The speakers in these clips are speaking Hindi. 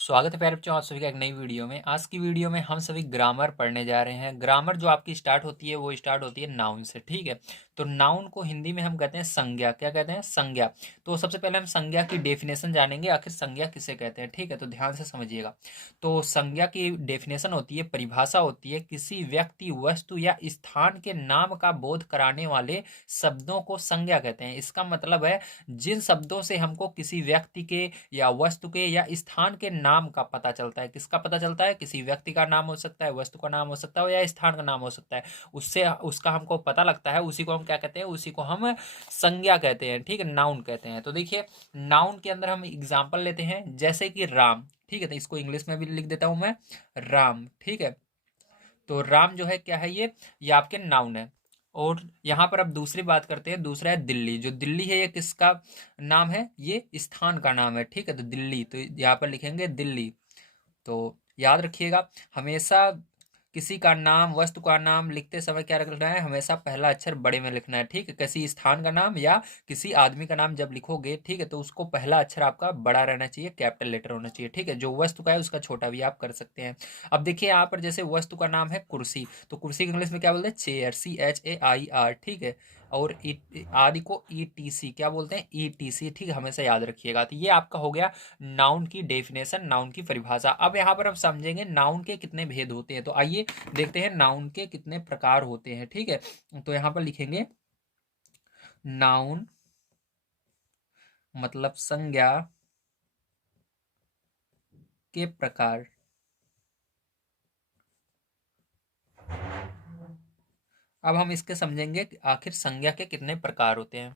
स्वागत है प्यारे बच्चों, आप सभी का एक नई वीडियो में। आज की वीडियो में हम सभी ग्रामर पढ़ने जा रहे हैं। ग्रामर जो आपकी स्टार्ट होती है वो स्टार्ट होती है नाउन से, ठीक है। तो नाउन को हिंदी में हम कहते हैं संज्ञा। क्या कहते हैं? संज्ञा। तो सबसे पहले हम संज्ञा की डेफिनेशन जानेंगे, आखिर संज्ञा किसे कहते हैं, ठीक है। तो ध्यान से समझिएगा। तो संज्ञा की डेफिनेशन होती है, परिभाषा होती है, किसी व्यक्ति, वस्तु या स्थान के नाम का बोध कराने वाले शब्दों को संज्ञा कहते हैं। इसका मतलब है जिन शब्दों से हमको किसी व्यक्ति के या वस्तु के या स्थान के नाम का पता चलता है। किसका पता चलता है? किसी व्यक्ति का नाम हो सकता है, वस्तु का नाम हो सकता है या स्थान का नाम हो सकता है। उससे उसका हमको पता लगता है, उसी को हम क्या कहते हैं? उसी को हम संज्ञा कहते हैं, ठीक है, नाउन कहते हैं। तो देखिए, नाउन के अंदर हम एग्जाम्पल लेते हैं, जैसे कि राम, ठीक है। तो इसको इंग्लिश में भी लिख देता हूं मैं, राम, ठीक है। तो राम जो है क्या है? ये आपके नाउन है। और यहाँ पर अब दूसरी बात करते हैं, दूसरा है दिल्ली। जो दिल्ली है ये किसका नाम है? ये स्थान का नाम है, ठीक है। तो दिल्ली, तो यहाँ पर लिखेंगे दिल्ली। तो याद रखिएगा, हमेशा किसी का नाम, वस्तु का नाम लिखते समय क्या रखना है? हमेशा पहला अक्षर बड़े में लिखना है, ठीक है। किसी स्थान का नाम या किसी आदमी का नाम जब लिखोगे, ठीक है, तो उसको पहला अक्षर आपका बड़ा रहना चाहिए, कैपिटल लेटर होना चाहिए, ठीक है। जो वस्तु का है उसका छोटा भी आप कर सकते हैं। अब देखिए यहाँ पर, जैसे वस्तु का नाम है कुर्सी, तो कुर्सी के इंग्लिश में क्या बोलते हैं? चेयर, CHAIR, ठीक है। और आदि को ETC क्या बोलते हैं? ETC, ठीक है, हमेशा याद रखिएगा। तो ये आपका हो गया नाउन की डेफिनेशन, नाउन की परिभाषा। अब यहाँ पर हम समझेंगे नाउन के कितने भेद होते हैं। तो आइए देखते हैं नाउन के कितने प्रकार होते हैं, ठीक है। तो यहाँ पर लिखेंगे नाउन मतलब संज्ञा के प्रकार। अब हम इसके समझेंगे कि आखिर संज्ञा के कितने प्रकार होते हैं।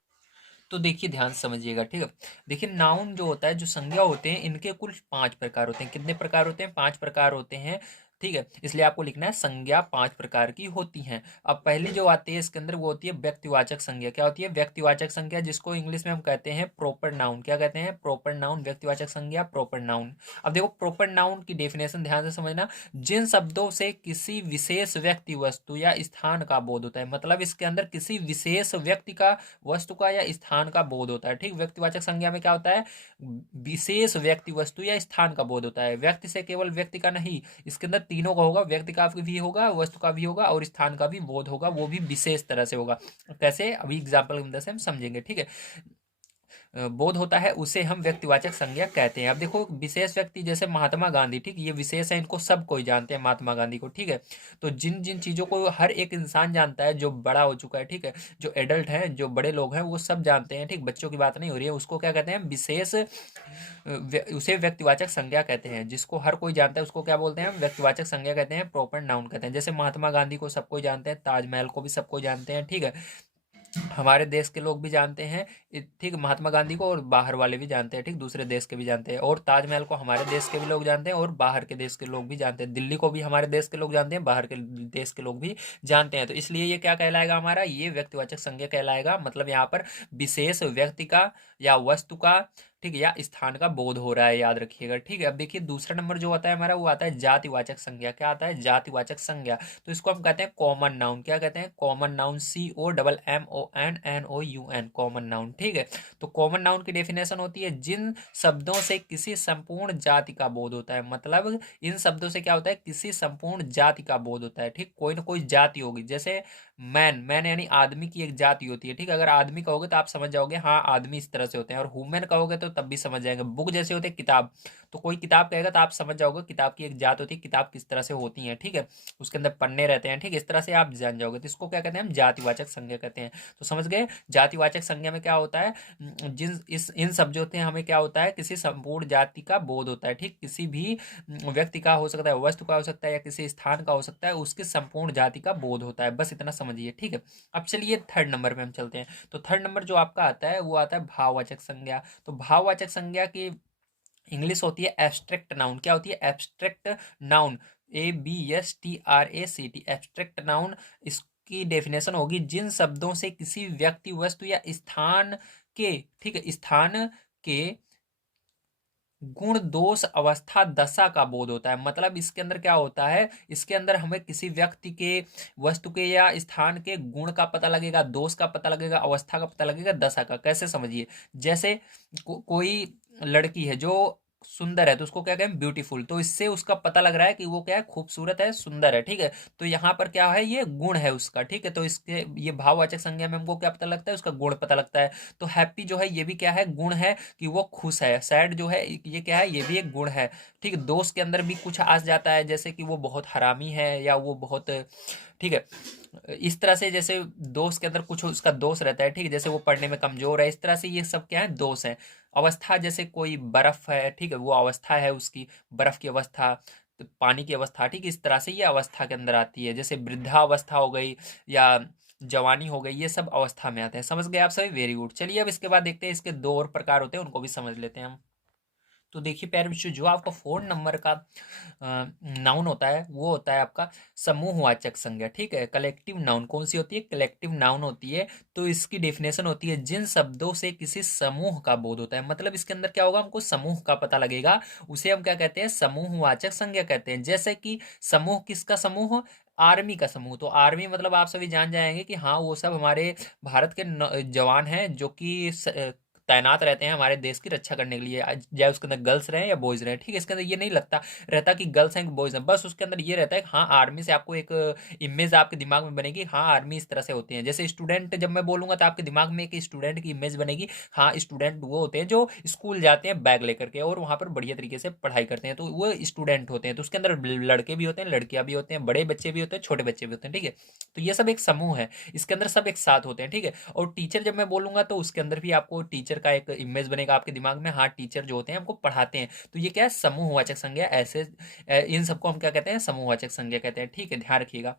तो देखिए, ध्यान से समझिएगा, ठीक है। देखिए, नाउन जो होता है, जो संज्ञा होते हैं, इनके कुल 5 प्रकार होते हैं। कितने प्रकार होते हैं? 5 प्रकार होते हैं, ठीक है। इसलिए आपको लिखना है संज्ञा 5 प्रकार की होती हैं। अब पहली जो आती है इसके अंदर, वो होती है व्यक्तिवाचक संज्ञा। क्या होती है? व्यक्तिवाचक संज्ञा, जिसको इंग्लिश में हम कहते हैं प्रॉपर नाउन। क्या कहते हैं? प्रॉपर नाउन, व्यक्तिवाचक संज्ञा, प्रॉपर नाउन। अब देखो, प्रॉपर नाउन की डेफिनेशन ध्यान से समझना। जिन शब्दों से किसी विशेष व्यक्ति, वस्तु या स्थान का बोध होता है, मतलब इसके अंदर किसी विशेष व्यक्ति का, वस्तु का या स्थान का बोध होता है, ठीक। व्यक्तिवाचक संज्ञा में क्या होता है? विशेष व्यक्ति, वस्तु या स्थान का बोध होता है। व्यक्ति से केवल व्यक्ति का नहीं, इसके अंदर तीनों का होगा, व्यक्ति का भी होगा, वस्तु का भी होगा और स्थान का भी बोध होगा, वो भी विशेष तरह से होगा। कैसे? अभी एग्जाम्पल की मदद से हम समझेंगे, ठीक है। बोध होता है, उसे हम व्यक्तिवाचक संज्ञा कहते हैं। अब देखो, विशेष व्यक्ति जैसे महात्मा गांधी, ठीक, ये विशेष है, इनको सब कोई जानते हैं, महात्मा गांधी को, ठीक है। तो जिन जिन चीजों को हर एक इंसान जानता है, जो बड़ा हो चुका है, ठीक है, जो एडल्ट है, जो बड़े लोग हैं, वो सब जानते हैं, ठीक। बच्चों की बात नहीं हो रही है, उसको क्या कहते हैं? विशेष उसे व्यक्तिवाचक संज्ञा कहते हैं। जिसको हर कोई जानता है उसको क्या बोलते हैं? व्यक्तिवाचक संज्ञा कहते हैं, प्रॉपर नाउन कहते हैं। जैसे महात्मा गांधी को सब कोई जानते हैं, ताजमहल को भी सब कोई जानते हैं, ठीक है। हमारे देश के लोग भी जानते हैं, ठीक, महात्मा गांधी को, और बाहर वाले भी जानते हैं, ठीक, दूसरे देश के भी जानते हैं। और ताजमहल को हमारे देश के भी लोग जानते हैं और बाहर के देश के लोग भी जानते हैं। दिल्ली को भी हमारे देश के लोग जानते हैं, बाहर के देश के लोग भी जानते हैं। तो इसलिए ये क्या कहलाएगा? हमारा ये व्यक्तिवाचक संज्ञा कहलाएगा। मतलब यहाँ पर विशेष व्यक्ति का या वस्तु का, ठीक है, या स्थान का बोध हो रहा है, याद रखिएगा, ठीक है। अब देखिए, दूसरा नंबर जो आता है हमारा, वो आता है जातिवाचक संज्ञा। क्या आता है? जातिवाचक संज्ञा। तो इसको हम कहते हैं कॉमन नाउन। क्या कहते हैं? Common noun, COMMONNOUN, common noun, ठीक है। तो कॉमन नाउन की डेफिनेशन होती है, जिन शब्दों से किसी संपूर्ण जाति का बोध होता है। मतलब इन शब्दों से क्या होता है? किसी संपूर्ण जाति का बोध होता है, ठीक। कोई ना कोई जाति होगी, जैसे मैन, मैन यानी आदमी की एक जाति होती है, ठीक। अगर आदमी कहोगे तो आप समझ जाओगे, हाँ, आदमी इस तरह से होते हैं। और वुमेन कहोगे तो तब भी समझ जाएंगे। बुक जैसे होते हैं, किताब, तो कोई किताब कहेगा तो आप समझ जाओगे किताब की एक जात होती है, किताब किस तरह से होती है, ठीक है। उसके अंदर पन्ने रहते हैं, ठीक, इस तरह से आप जान जाओगे। तो इसको क्या कहते हैं? हम जातिवाचक संज्ञा कहते हैं। तो समझ गए, जातिवाचक संज्ञा में क्या होता है? जिन इस इन सब जो होते हैं, हमें क्या होता है? किसी संपूर्ण जाति का बोध होता है, ठीक। किसी भी व्यक्ति का हो सकता है, वस्तु का हो सकता है, या किसी स्थान का हो सकता है, उसके संपूर्ण जाति का बोध होता है। बस इतना समझिए, ठीक है। अब चलिए थर्ड नंबर पे हम चलते हैं। तो थर्ड नंबर जो आपका आता है, वो आता है भाववाचक संज्ञा। तो भाववाचक संज्ञा की इंग्लिश होती है एब्स्ट्रैक्ट नाउन। क्या होती है? Abstract noun, ABSTRACT, abstract noun. इसकी डेफिनेशन होगी, जिन शब्दों से किसी व्यक्ति, वस्तु या स्थान के, ठीक है, स्थान के गुण, दोष, अवस्था, दशा का बोध होता है। मतलब इसके अंदर क्या होता है? इसके अंदर हमें किसी व्यक्ति के, वस्तु के या स्थान के गुण का पता लगेगा, दोष का पता लगेगा, अवस्था का पता लगेगा, दशा का। कैसे? समझिए, जैसे कोई लड़की है जो सुंदर है तो उसको क्या कहें, ब्यूटीफुल। तो इससे उसका पता लग रहा है कि वो क्या है, खूबसूरत है, सुंदर है, ठीक है। तो यहाँ पर क्या है, ये गुण है उसका, ठीक है। तो इसके ये भाववाचक संज्ञा में हमको क्या पता लगता है, उसका गुण पता लगता है। तो हैप्पी जो है ये भी क्या है, गुण है कि वो खुश है। सैड जो है ये क्या है, ये भी एक गुण है, ठीक है। दोस्त के अंदर भी कुछ आ जाता है, जैसे कि वो बहुत हरामी है या वो बहुत, ठीक है, इस तरह से। जैसे दोस्त के अंदर कुछ उसका दोष रहता है, ठीक है, जैसे वो पढ़ने में कमजोर है, इस तरह से ये सब क्या है, दोष है। अवस्था जैसे कोई बर्फ है, ठीक है, वो अवस्था है उसकी, बर्फ की अवस्था, तो पानी की अवस्था, ठीक है, इस तरह से ये अवस्था के अंदर आती है। जैसे वृद्धावस्था हो गई या जवानी हो गई, ये सब अवस्था में आते हैं। समझ गए आप सभी, वेरी गुड। चलिए अब इसके बाद देखते हैं इसके दो और प्रकार होते हैं, उनको भी समझ लेते हैं हम। तो देखिए प्यारे बच्चों, जो आपका फोन नंबर का नाउन होता है वो होता है आपका समूहवाचक संज्ञा, ठीक है। कलेक्टिव नाउन कौन सी होती है, कलेक्टिव नाउन होती है। तो इसकी डेफिनेशन होती है, जिन शब्दों से किसी समूह का बोध होता है। मतलब इसके अंदर क्या होगा, हमको समूह का पता लगेगा, उसे हम क्या कहते हैं, समूहवाचक संज्ञा कहते हैं। जैसे कि समूह, किसका समूह, आर्मी का समूह। तो आर्मी मतलब आप सभी जान जाएंगे कि हाँ वो सब हमारे भारत के जवान हैं जो कि तैनात रहते हैं हमारे देश की रक्षा करने के लिए, चाहे उसके अंदर गर्ल्स रहे या बॉयज रहे, ठीक है। इसके अंदर ये नहीं लगता रहता कि गर्ल्स हैं कि बॉयज हैं, बस उसके अंदर ये रहता है कि हाँ आर्मी से आपको एक इमेज आपके दिमाग में बनेगी, हाँ आर्मी इस तरह से होते हैं। जैसे स्टूडेंट जब मैं बोलूंगा तो आपके दिमाग में एक स्टूडेंट की इमेज बनेगी, हाँ स्टूडेंट वो होते हैं जो स्कूल जाते हैं बैग लेकर के और वहां पर बढ़िया तरीके से पढ़ाई करते हैं, तो वो स्टूडेंट होते हैं। तो उसके अंदर लड़के भी होते हैं, लड़कियां भी होते हैं, बड़े बच्चे भी होते हैं, छोटे बच्चे भी होते हैं, ठीक है। तो ये सब एक समूह है, इसके अंदर सब एक साथ होते हैं, ठीक है। और टीचर जब मैं बोलूंगा तो उसके अंदर भी आपको टीचर का एक इमेज बनेगा आपके दिमाग में, हाँ टीचर जो होते हैं हमको पढ़ाते हैं। तो ये क्या है, समूहवाचक संज्ञा। ऐसे इन सबको हम क्या कहते हैं, समूहवाचक संज्ञा कहते हैं, ठीक है, ध्यान रखिएगा।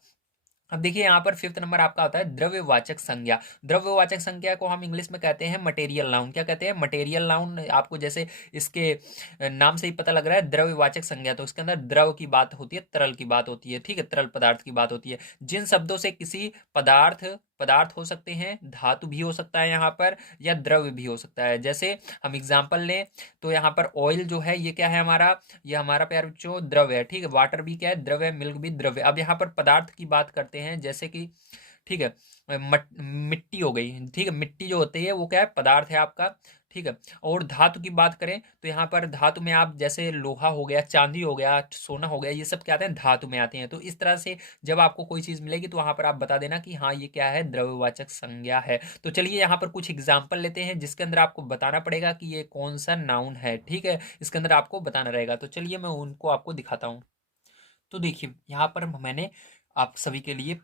अब देखिए यहाँ पर फिफ्थ नंबर आपका होता है द्रव्यवाचक संज्ञा। द्रव्यवाचक संज्ञा को हम इंग्लिश में कहते हैं मटेरियल नाउन। क्या कहते हैं, मटेरियल नाउन। आपको जैसे इसके नाम से ही पता लग रहा है द्रव्यवाचक संज्ञा, तो इसके अंदर द्रव की बात होती है, तरल की बात होती है, ठीक है, तरल पदार्थ की बात होती है। जिन शब्दों से किसी पदार्थ, पदार्थ हो सकते हैं, धातु भी हो सकता है यहाँ पर, या द्रव्य भी हो सकता है। जैसे हम एग्जाम्पल लें तो यहाँ पर ऑयल जो है ये क्या है हमारा, ये हमारा प्यारे बच्चों द्रव्य है, ठीक है। वाटर भी क्या है, द्रव्य है। मिल्क भी द्रव्य। अब यहाँ पर पदार्थ की बात करते हैं, जैसे कि, ठीक है, मिट्टी हो गई, ठीक है। मिट्टी जो होती है वो क्या है, पदार्थ है आपका, ठीक है। और धातु की बात करें तो यहाँ पर धातु में आप जैसे लोहा हो गया, चांदी हो गया, सोना हो गया, ये सब क्या आते हैं, धातु में आते हैं। तो इस तरह से जब आपको कोई चीज मिलेगी तो वहां पर आप बता देना कि हाँ ये क्या है, द्रव्यवाचक संज्ञा है। तो चलिए यहाँ पर कुछ एग्जाम्पल लेते हैं जिसके अंदर आपको बताना पड़ेगा कि ये कौन सा नाउन है, ठीक है। इसके अंदर आपको बताना रहेगा। तो चलिए मैं उनको आपको दिखाता हूँ। तो देखिए यहाँ पर मैंने आप सभी के लिए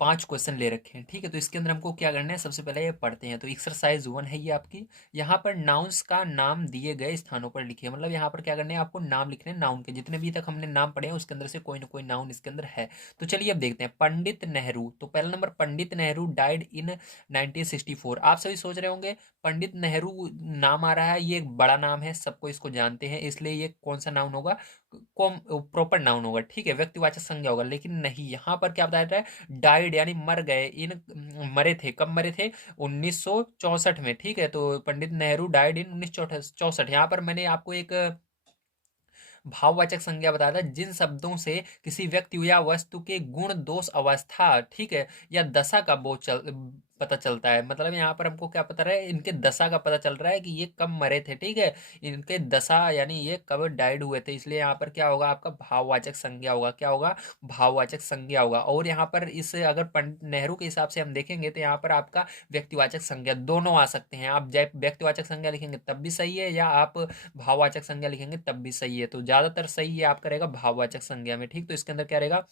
5 क्वेश्चन ले रखे हैं, ठीक है। तो इसके अंदर हमको क्या करना है, सबसे पहले ये पढ़ते हैं। तो एक्सरसाइज 1 है ये आपकी। यहाँ पर नाउन्स का नाम दिए गए स्थानों पर लिखिए। मतलब यहाँ पर क्या करना है, आपको नाम लिखने हैं नाउन के, जितने भी तक हमने नाम पढ़े हैं उसके अंदर से कोई ना कोई नाउन इसके अंदर है। तो चलिए अब देखते हैं। पंडित नेहरू, तो पहला number, Pandit Nehru died in 1964। आप सभी सोच रहे होंगे पंडित नेहरू नाम आ रहा है, ये एक बड़ा नाम है, सबको इसको जानते हैं, इसलिए ये कौन सा नाउन होगा, प्रॉपर नाउन होगा, ठीक है, व्यक्तिवाचक संज्ञा होगा। लेकिन नहीं, यहाँ पर क्या बताया जाता है, डाइड यानी मर गए, इन मरे थे, कब मरे थे, 1964 में, ठीक है। तो पंडित नेहरू डाइड इन 1964। यहाँ पर मैंने आपको एक भाववाचक संज्ञा बताया था, जिन शब्दों से किसी व्यक्ति या वस्तु के गुण दोष अवस्था, ठीक है, या दशा का पता चलता है। मतलब यहाँ पर हमको क्या पता रहा है, इनके दशा का पता चल रहा है कि ये कब मरे थे, ठीक है, इनके दशा यानी ये कब डाइड हुए थे। इसलिए यहाँ पर क्या होगा, आपका भाववाचक संज्ञा होगा। क्या होगा, भाववाचक संज्ञा होगा। और यहाँ पर इस अगर पंडित नेहरू के हिसाब से हम देखेंगे तो यहाँ पर आपका व्यक्तिवाचक संज्ञा दोनों आ सकते हैं। आप जब व्यक्तिवाचक संज्ञा लिखेंगे तब भी सही है, या आप भाववाचक संज्ञा लिखेंगे तब भी सही है। तो ज्यादातर सही है आपका रहेगा भाववाचक संज्ञा में, ठीक। तो इसके अंदर क्या रहेगा,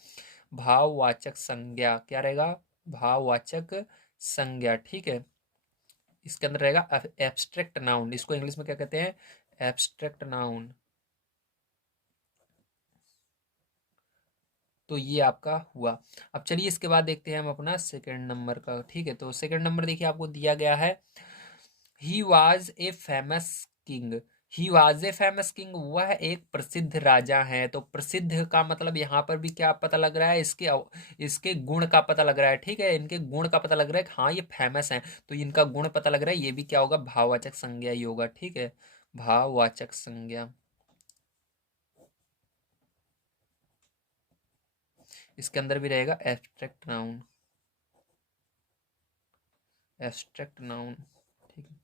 भाववाचक संज्ञा, क्या रहेगा, भाववाचक संज्ञा, ठीक है। इसके अंदर रहेगा एब्स्ट्रैक्ट नाउन, इसको इंग्लिश में क्या कहते हैं, एब्स्ट्रैक्ट नाउन। तो ये आपका हुआ। अब चलिए इसके बाद देखते हैं हम अपना सेकंड नंबर का, ठीक है। तो सेकंड नंबर देखिए आपको दिया गया है, he was a famous king. He was a famous king, वह एक प्रसिद्ध राजा है। तो प्रसिद्ध का मतलब यहाँ पर भी क्या पता लग रहा है, इसके गुण का पता लग रहा है, ठीक है। इनके गुण का पता लग रहा है कि हाँ ये फेमस है, तो इनका गुण पता लग रहा है। ये भी क्या होगा, भाववाचक संज्ञा ही होगा, ठीक है, भाववाचक संज्ञा। इसके अंदर भी रहेगा एब्स्ट्रैक्ट नाउन, एब्स्ट्रैक्ट नाउन, ठीक है।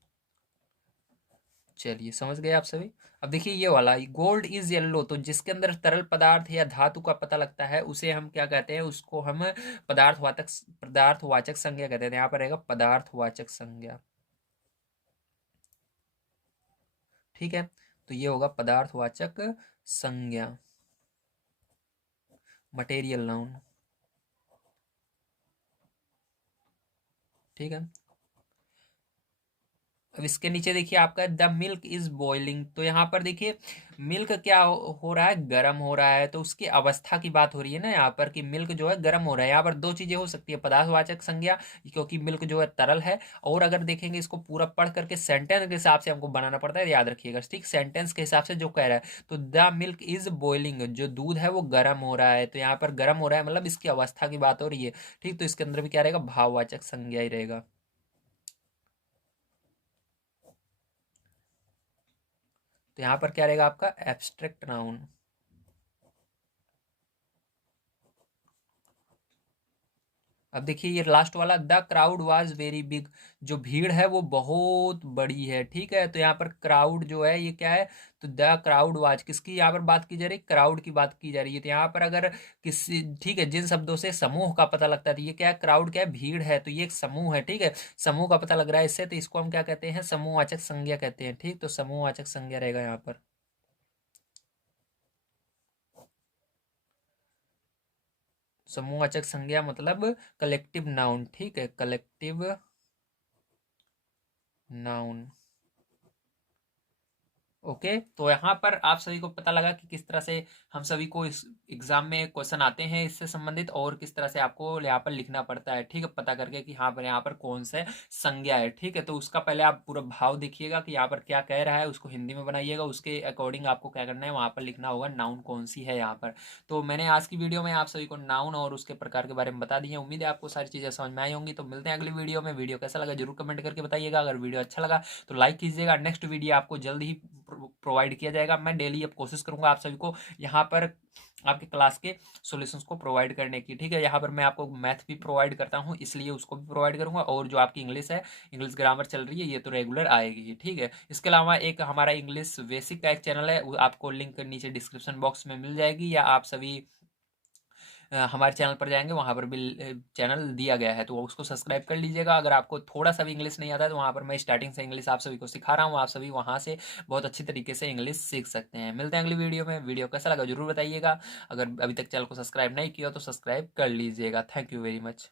चलिए समझ गए आप सभी। अब देखिए ये वाला, गोल्ड इज येलो, तो जिसके अंदर तरल पदार्थ या धातु का पता लगता है उसे हम क्या कहते हैं, उसको हम पदार्थवाचक संज्ञा कहते हैं। यहाँ पर रहेगा पदार्थवाचक संज्ञा, ठीक है। तो ये होगा पदार्थवाचक संज्ञा, मटेरियल नाउन, ठीक है। अब इसके नीचे देखिए आपका द मिल्क इज बॉइलिंग, तो यहाँ पर देखिए मिल्क क्या हो रहा है, गर्म हो रहा है। तो उसकी अवस्था की बात हो रही है ना यहाँ पर, कि मिल्क जो है गर्म हो रहा है। यहाँ पर दो चीजें हो सकती है, पदार्थवाचक संज्ञा, क्योंकि मिल्क जो है तरल है, और अगर देखेंगे इसको पूरा पढ़ करके सेंटेंस के हिसाब से हमको बनाना पड़ता है, याद रखिएगा, ठीक। सेंटेंस के हिसाब से जो कह रहा है, तो द मिल्क इज बॉइलिंग, जो दूध है वो गर्म हो रहा है। तो यहाँ पर गर्म हो रहा है मतलब इसकी अवस्था की बात हो रही है, ठीक। तो इसके अंदर भी क्या रहेगा, भाववाचक संज्ञा ही रहेगा। तो यहाँ पर क्या रहेगा आपका, एब्स्ट्रैक्ट नाउन। अब देखिए ये लास्ट वाला, the crowd was very big, जो भीड़ है वो बहुत बड़ी है, ठीक है। तो यहाँ पर क्राउड जो है ये क्या है, तो द क्राउड वाज, किसकी यहाँ पर बात की जा रही है, क्राउड की बात की जा रही है। तो यहाँ पर अगर किसी, ठीक है, जिन शब्दों से समूह का पता लगता है, तो ये क्या है, क्राउड क्या है, भीड़ है, तो ये एक समूह है, ठीक है। समूह का पता लग रहा है इससे, तो इसको हम क्या कहते हैं, समूहवाचक संज्ञा कहते हैं, ठीक। तो समूहवाचक संज्ञा रहेगा यहाँ पर। समूहवाचक संज्ञा मतलब कलेक्टिव नाउन, ठीक है, कलेक्टिव नाउन। ओके, तो यहाँ पर आप सभी को पता लगा कि किस तरह से हम सभी को इस एग्जाम में क्वेश्चन आते हैं इससे संबंधित, और किस तरह से आपको यहाँ पर लिखना पड़ता है, ठीक है, पता करके कि हाँ पर यहाँ पर कौन से संज्ञा है, ठीक है। तो उसका पहले आप पूरा भाव देखिएगा कि यहाँ पर क्या कह रहा है, उसको हिंदी में बनाइएगा, उसके अकॉर्डिंग आपको क्या करना है, वहाँ पर लिखना होगा नाउन कौन सी है यहाँ पर। तो मैंने आज की वीडियो में आप सभी को नाउन और उसके प्रकार के बारे में बता दी है। उम्मीद है आपको सारी चीज़ें समझ में आई होंगी। तो मिलते हैं अगली वीडियो में। वीडियो कैसा लगा जरूर कमेंट करके बताइएगा। अगर वीडियो अच्छा लगा तो लाइक कीजिएगा। नेक्स्ट वीडियो आपको जल्द ही प्रोवाइड किया जाएगा। मैं डेली अब कोशिश करूंगा आप सभी को यहाँ पर आपके क्लास के सॉल्यूशंस को प्रोवाइड करने की, ठीक है। यहाँ पर मैं आपको मैथ भी प्रोवाइड करता हूँ, इसलिए उसको भी प्रोवाइड करूंगा। और जो आपकी इंग्लिश है, इंग्लिश ग्रामर चल रही है, ये तो रेगुलर आएगी, ठीक है। इसके अलावा एक हमारा इंग्लिश बेसिक का एक चैनल है, आपको लिंक नीचे डिस्क्रिप्शन बॉक्स में मिल जाएगी, या आप सभी हमारे चैनल पर जाएंगे, वहाँ पर भी चैनल दिया गया है, तो उसको सब्सक्राइब कर लीजिएगा। अगर आपको थोड़ा सा भी इंग्लिश नहीं आता है, तो वहाँ पर मैं स्टार्टिंग से इंग्लिश आप सभी को सिखा रहा हूँ, आप सभी वहाँ से बहुत अच्छी तरीके से इंग्लिश सीख सकते हैं। मिलते हैं अगली वीडियो में। वीडियो कैसा लगा जरूर बताइएगा। अगर अभी तक चैनल को सब्सक्राइब नहीं किया तो सब्सक्राइब कर लीजिएगा। Thank you very much.